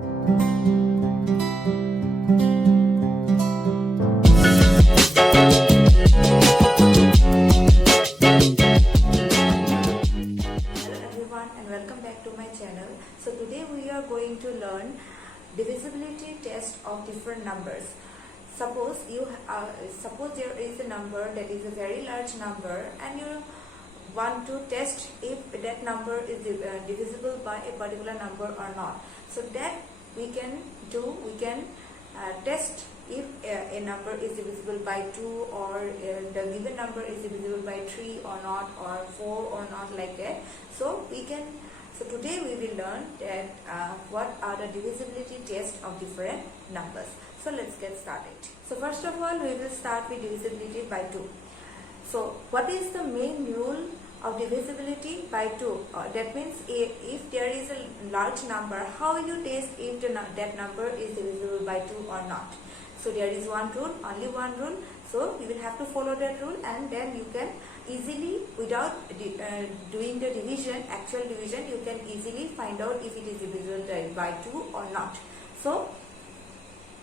everyone and welcome back to my channel. So today we are going to learn divisibility test of different numbers. Suppose there is a number that is a very large number and you want to test if that number is divisible by a particular number or not. So that we can test if a number is divisible by 2 or the given number is divisible by 3 or not, or 4 or not, like that. So today we will learn that what are the divisibility tests of different numbers. So let's get started. So first of all we will start with divisibility by 2. So what is the main rule of divisibility by 2? That means if there is a large number, how you test if that number is divisible by 2 or not? So there is one rule, only one rule. So you will have to follow that rule, and then you can easily, without doing the division, actual division, you can easily find out if it is divisible by 2 or not. So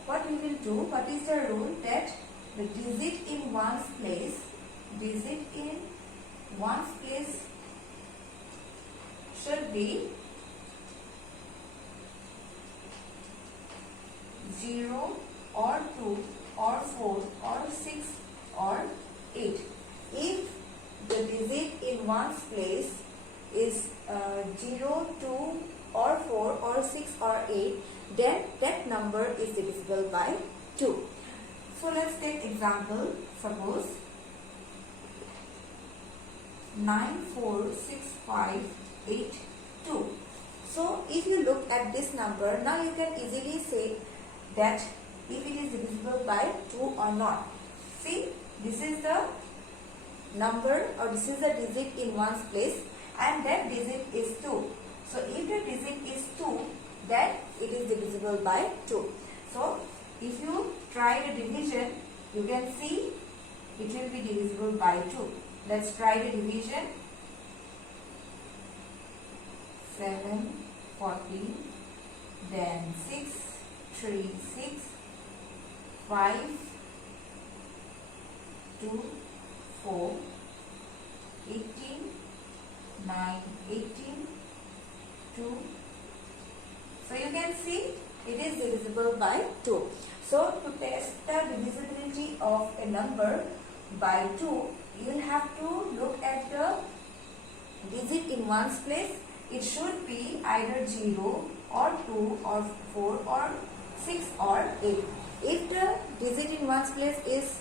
what we will do, what is the rule? That the digit in ones place should be 0 or 2 or 4 or 6 or 8. If the digit in ones place is 0, 2 or 4 or 6 or 8, then that number is divisible by 2. So let's take example. Suppose 9, 4, 6, 5, 8, 2. So if you look at this number, now you can easily say that if it is divisible by 2 or not. See, this is the number, or this is the digit in ones place, and that digit is 2. So if the digit is 2, then it is divisible by 2. So if you try the division, you can see it will be divisible by 2. Let's try the division. 7, 14, then 6, 3, 6, 5, 2, 4, 18, 9, 18, 2. So you can see it is divisible by 2. So to test the divisibility of a number by 2, you will have to look at the digit in ones place. It should be either 0 or 2 or 4 or 6 or 8. If the digit in ones place is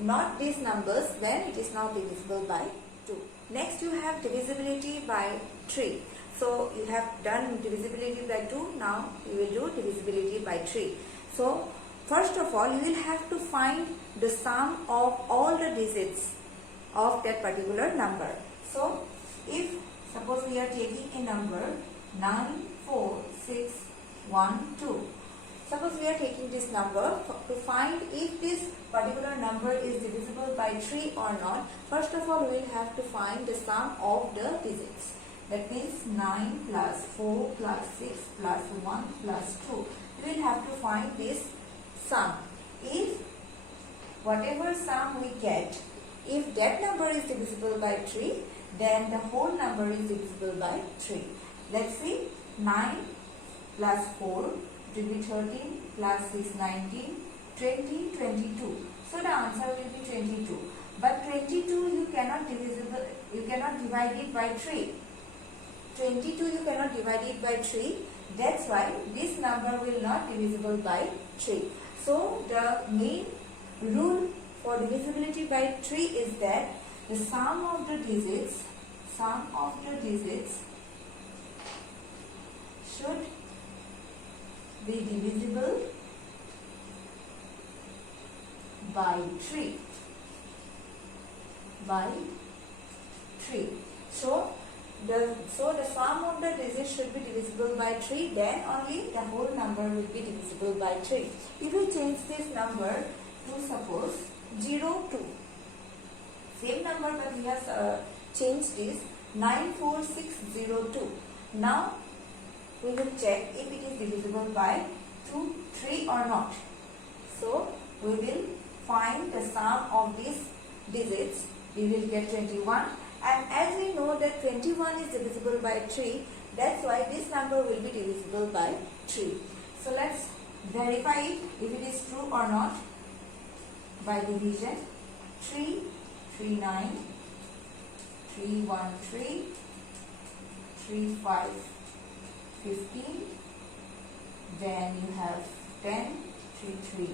not these numbers, then it is not divisible by 2. Next you have divisibility by 3. So you have done divisibility by 2, now you will do divisibility by 3. So first of all you will have to find the sum of all the digits of that particular number. So if suppose we are taking a number 9, 4, 6, 1, 2. Suppose we are taking this number. To find if this particular number is divisible by 3 or not, first of all we will have to find the sum of the digits. That means 9 plus 4 plus 6 plus 1 plus 2. We will have to find this sum. If whatever sum we get, if that number is divisible by 3, then the whole number is divisible by 3. Let's see, 9 plus 4 will be 13, plus 6, 19, 20, 22. So the answer will be 22. But 22 you cannot divide it by 3. 22 you cannot divide it by 3. That's why this number will not divisible by 3. So the main rule for divisibility by 3 is that the sum of the digits should be divisible by 3. So the sum of the digits should be divisible by 3, then only the whole number will be divisible by 3. If we change this number to suppose 0, 2. Same number, but we have changed this 9, 4, 6, 0, 2. Now we will check if it is divisible by 2, 3 or not. So we will find the sum of these digits. We will get 21, and as we know that 21 is divisible by 3, that's why this number will be divisible by 3. So let's verify it if it is true or not by division. 3, 3, 9, 3, 1, 3, 3, 5, 15, then you have 10, 3, 3,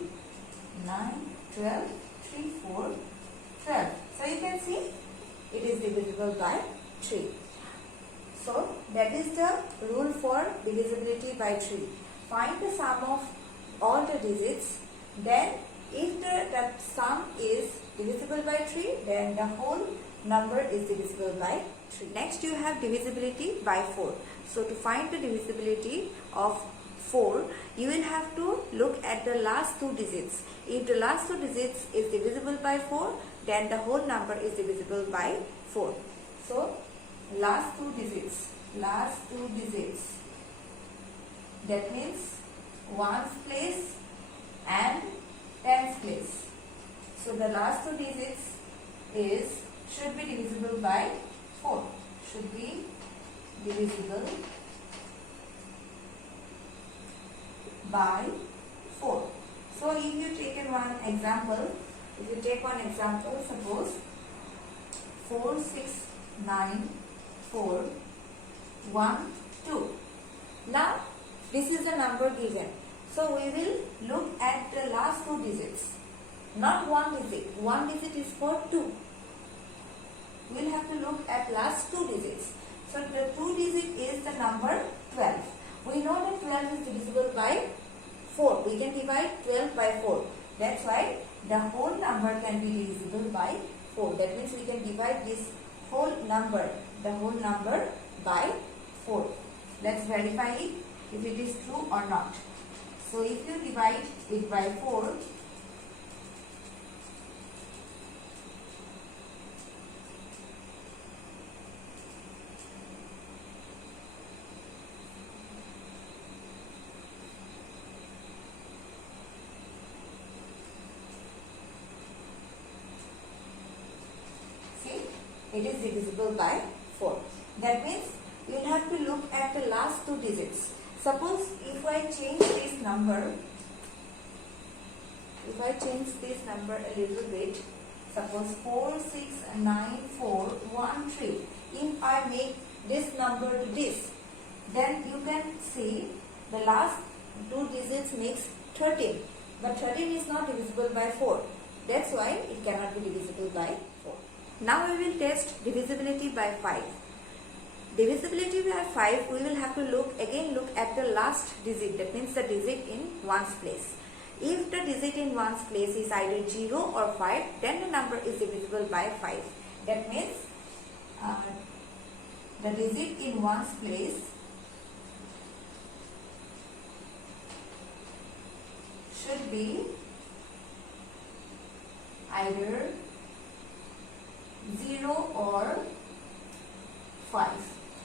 9, 12, 3, 4, 12. So you can see it is divisible by 3. So that is the rule for divisibility by 3. Find the sum of all the digits, then if the sum is divisible by 3, then the whole number is divisible by 3. Next you have divisibility by 4. So to find the divisibility of 4, you will have to look at the last two digits. If the last two digits is divisible by 4, then the whole number is divisible by 4. So last two digits, that means 1's place and 10's place. So the last two digits should be divisible by 4. Should be divisible by 4. So if you take one example, suppose 4, 6, 9, 4, 1, 2. Now this is the number given. So we will look at the last two digits, not one digit. One digit is for 2. We will have to look at last two digits. So the 2 digit is the number 12. We know that 12 is divisible by 4. We can divide 12 by 4. That's why the whole number can be divisible by 4. That means we can divide this whole number, by 4. Let's verify it if it is true or not. So if you divide it by 4, it is divisible by 4. That means you will have to look at the last two digits. Suppose if I change this number, a little bit, suppose 4, 6, 9, 4, 1, 3. If I make this number to this, then you can see the last two digits makes 13. But 13 is not divisible by 4. That's why it cannot be divisible by 4. Now we will test divisibility by 5. Divisibility by 5, we will have to look at the last digit, that means the digit in 1's place. If the digit in 1's place is either 0 or 5, then the number is divisible by 5. That means the digit in 1's place should be either 0 or 5.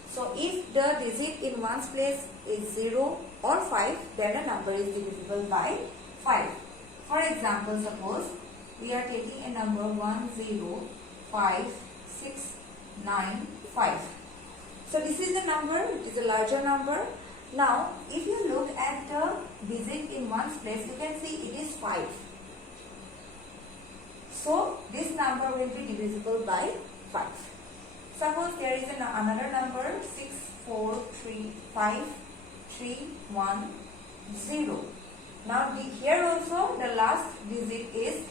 So if the digit in 1's place is 0 or 5, then the number is divisible by 5. For example, suppose we are taking a number 1, 0, 5, 6, 9, 5. So this is the number, it is a larger number. Now if you look at the digit in 1's place, you can see it is 5. So this number will be divisible by 5. Suppose there is another number 6, 4, 3, 5, 3, 1, 0. Now here also the last digit is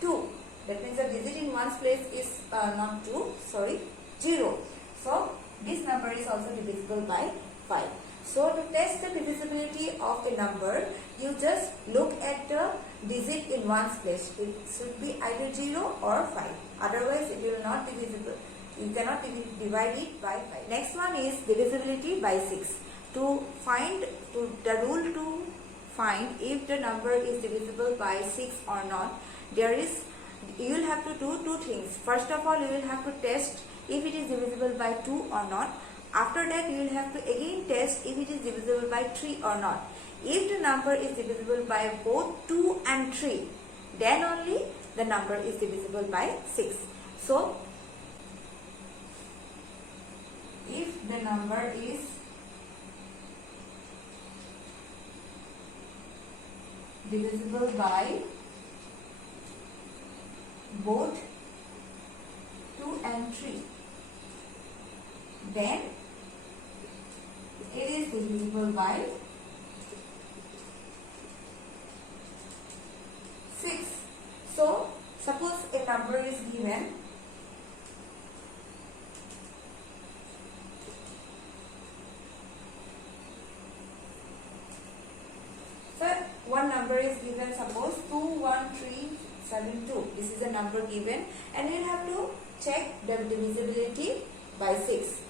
2. That means the digit in 1's place is not 2, sorry, 0. So this number is also divisible by 5. So to test the divisibility of a number, you just look at the digit in 1's place. It should be either 0 or 5. Otherwise it will not be divisible. You cannot divide it by 5. Next one is divisibility by 6. The rule to find if the number is divisible by 6 or not, you will have to do two things. First of all, you will have to test if it is divisible by 2 or not. After that you will have to again test if it is divisible by 3 or not. If the number is divisible by both 2 and 3, then only the number is divisible by 6. So if the number is divisible by both 2 and 3, then it is divisible by 6. So suppose a number is given, so one number is given, suppose 21372. This is a number given, and you will have to check the divisibility by 6.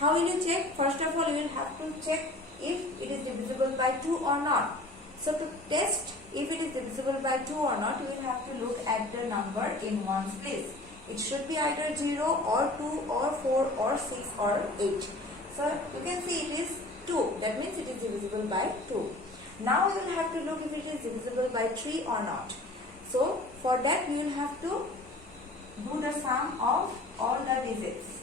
How will you check? First of all, you will have to check if it is divisible by 2 or not. So to test if it is divisible by 2 or not, you will have to look at the number in one's place. It should be either 0 or 2 or 4 or 6 or 8. So you can see it is 2. That means it is divisible by 2. Now you will have to look if it is divisible by 3 or not. So for that you will have to do the sum of all the digits.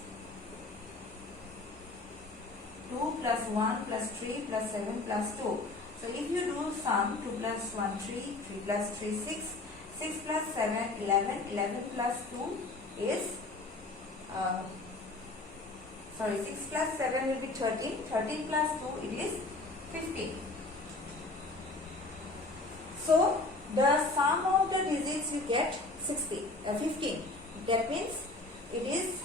2 plus 1 plus 3 plus 7 plus 2. So if you do sum, 2 plus 1 3, 3 plus 3 6, 6 plus 7 11, 11 plus 2 is 6 plus 7 will be 13, 13 plus 2 it is 15. So the sum of the digits you get 15. That means it is,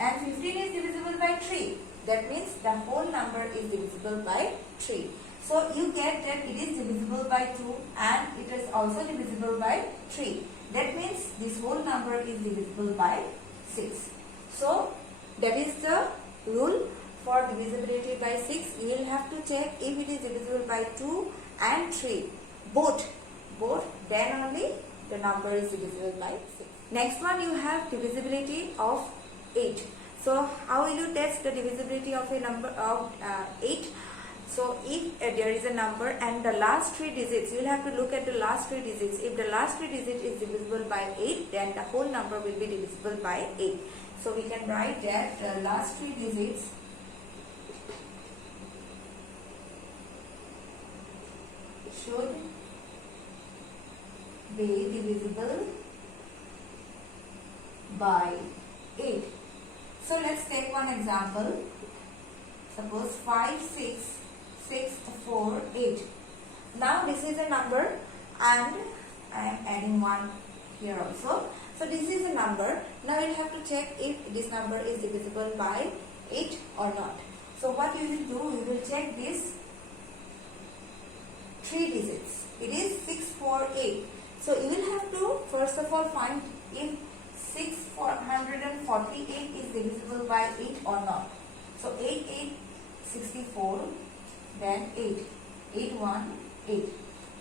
and 15 is divisible by 3. That means the whole number is divisible by 3. So you get that it is divisible by 2 and it is also divisible by 3. That means this whole number is divisible by 6. So that is the rule for divisibility by 6. You will have to check if it is divisible by 2 and 3. Both, then only the number is divisible by 6. Next one, you have divisibility of 8. So how will you test the divisibility of a number of 8? So if there is a number and the last 3 digits, you will have to look at the last 3 digits. If the last 3 digits is divisible by 8, then the whole number will be divisible by 8. So we can write that the last 3 digits should be divisible by 8. So let's take one example. Suppose 5, 6, 6, 4, 8. Now this is a number and I am adding 1 here also. So this is a number. Now you have to check if this number is divisible by 8 or not. So what you will do, you will check this 3 digits. It is 6, 4, 8. So you will have to first of all find if 648 is divisible by 8 or not. So 8, 8, 64, then 8, 8, 1, 8.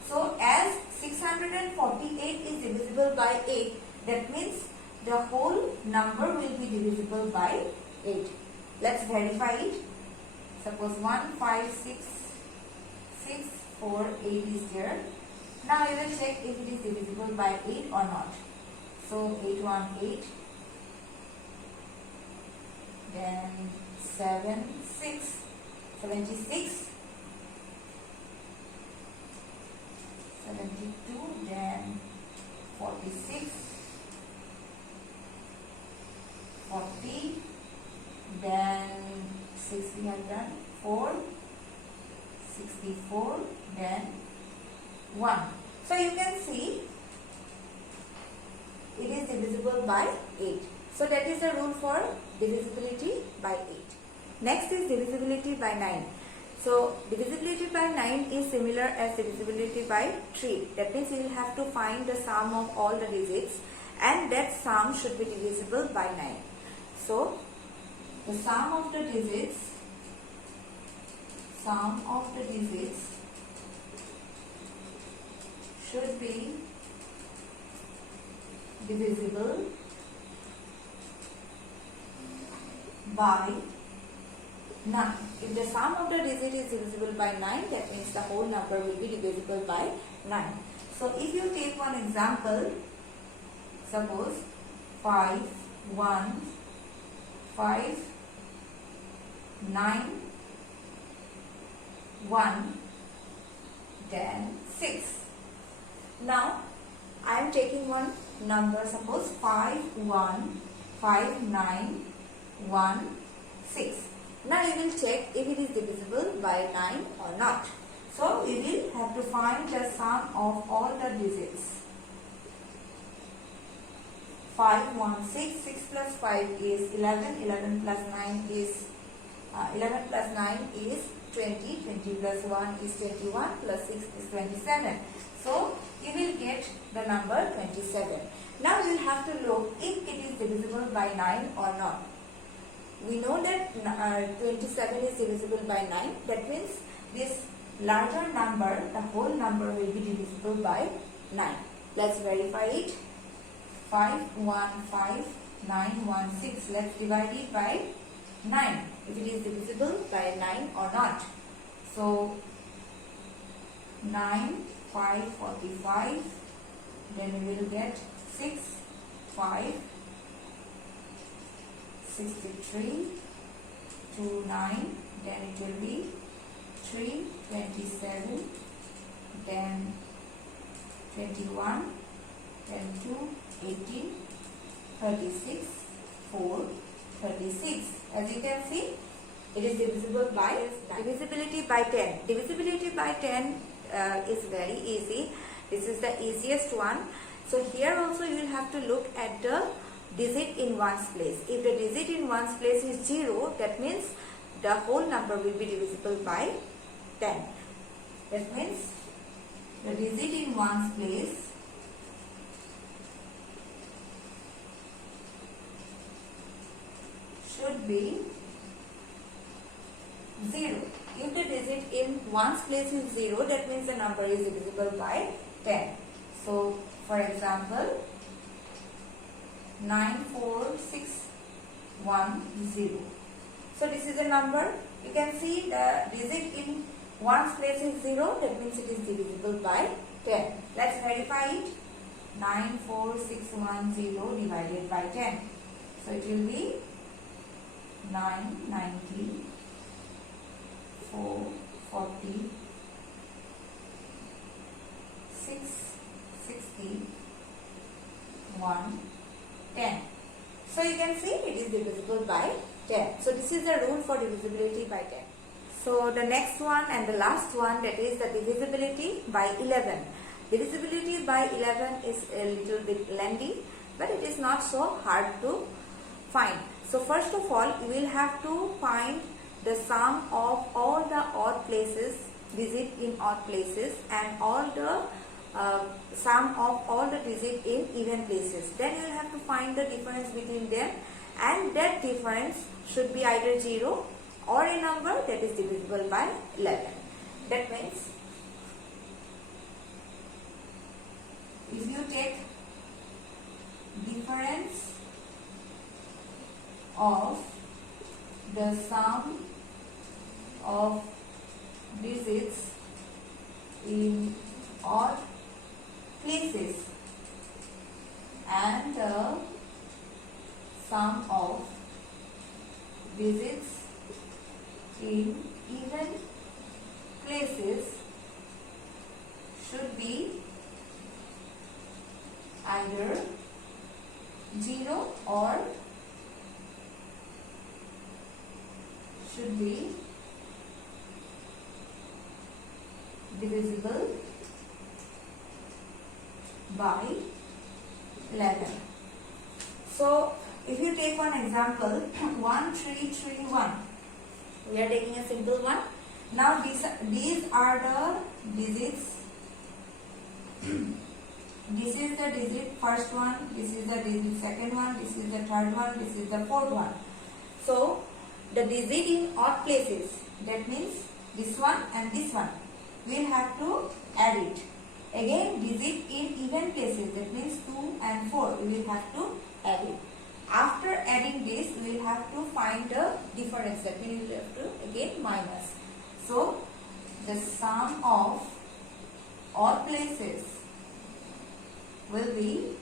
So as 648 is divisible by 8, that means the whole number will be divisible by 8. Let's verify it. Suppose 1, 5, 6, 6, 4, 8 is there. Now you will check if it is divisible by 8 or not. So 8, 1, 8. Then 7, 6, 76. 72, then 46, 40, then 6 we have done, 4, 64, then 1. So you can see it is divisible by 8. So that is the rule for divisibility by 8. Next is divisibility by 9. So divisibility by 9 is similar as divisibility by 3. That means you will have to find the sum of all the digits and that sum should be divisible by 9. So the sum of the digits should be divisible by 9. If the sum of the digit is divisible by 9, that means the whole number will be divisible by 9. So if you take one example, suppose 5, 1, 5, 9, 1, then 6. Now I am taking one number, suppose 5, 1, 5, 9, 1, 6. Now you will check if it is divisible by 9 or not. So we will have to find the sum of all the digits. 5, 1, 6, 6 plus 5 is 11, 11 plus 9 is 20, 20 plus 1 is 21, plus 6 is 27. So you will get the number 27. Now you will have to look if it is divisible by 9 or not. We know that 27 is divisible by 9. That means this larger number, the whole number will be divisible by 9. Let's verify it. 5, 1, 5, 9, 1, 6. Let's divide it by 9. If it is divisible by 9 or not. So 9, 5, 45. Then we will get 6, 5, 63, 2, 9. Then it will be 3, 27. Then 21. Then 2, 18, 36, 4, 36. As you can see, it is divisible by divisibility by 10. Divisibility by 10 is very easy. This is the easiest one. So here also you will have to look at the digit in ones place. If the digit in ones place is 0, that means the whole number will be divisible by 10. That means the digit in ones place should be 0. If the digit in ones place is 0, that means the number is divisible by 10. So, for example, 94610. So, this is a number. You can see the digit in ones place is 0, that means it is divisible by 10. Let's verify it. 94610 divided by 10. So, it will be 990, 440, 660, 110. So you can see it is divisible by 10. So this is the rule for divisibility by 10. So the next one and the last one, that is the divisibility by 11. Divisibility by 11 is a little bit lengthy, but it is not so hard to find. So first of all, you will have to find the sum of all the odd places, digit in odd places, and all the sum of all the digit in even places. Then you will have to find the difference between them, and that difference should be either 0 or a number that is divisible by 11. That means if you take difference of the sum of digits in odd places and the sum of digits in even places should be either 0 or should be divisible by 11. So, if you take one example, 1331, we are taking a simple one. Now, these are the digits. This is the digit first one, this is the digit second one, this is the third one, this is the fourth one. So, the digit in odd places, that means this one and this one, we will have to add it. Again, digit in even places, that means 2 and 4, we will have to add it. After adding this, we will have to find the difference. That means we will have to again minus. So the sum of all places will be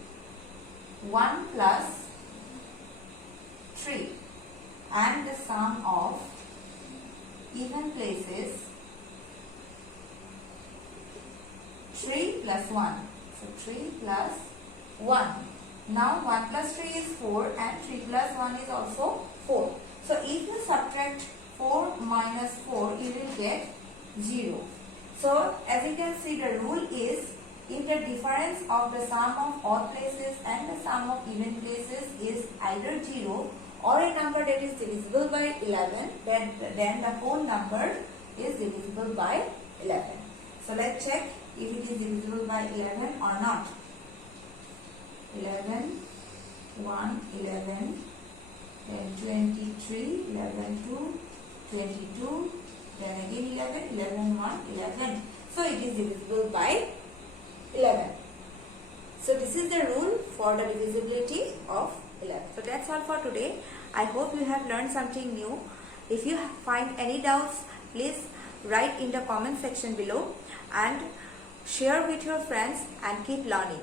1 plus 3, and the sum of even places 3 plus 1. So 3 plus 1. Now 1 plus 3 is 4 and 3 plus 1 is also 4. So if you subtract 4 minus 4, you will get 0. So as you can see, the rule is if the difference of the sum of odd places and the sum of even places is either 0 or a number that is divisible by 11, then the whole number is divisible by 11. So let's check if it is divisible by 11 or not. 11, 1, 11, then 23, 11, 2, 22, then again 11, 11, 1, 11. So it is divisible by 11. So this is the rule for the divisibility of 11. So that's all for today. I hope you have learned something new. If you find any doubts, please write in the comment section below and share with your friends and keep learning.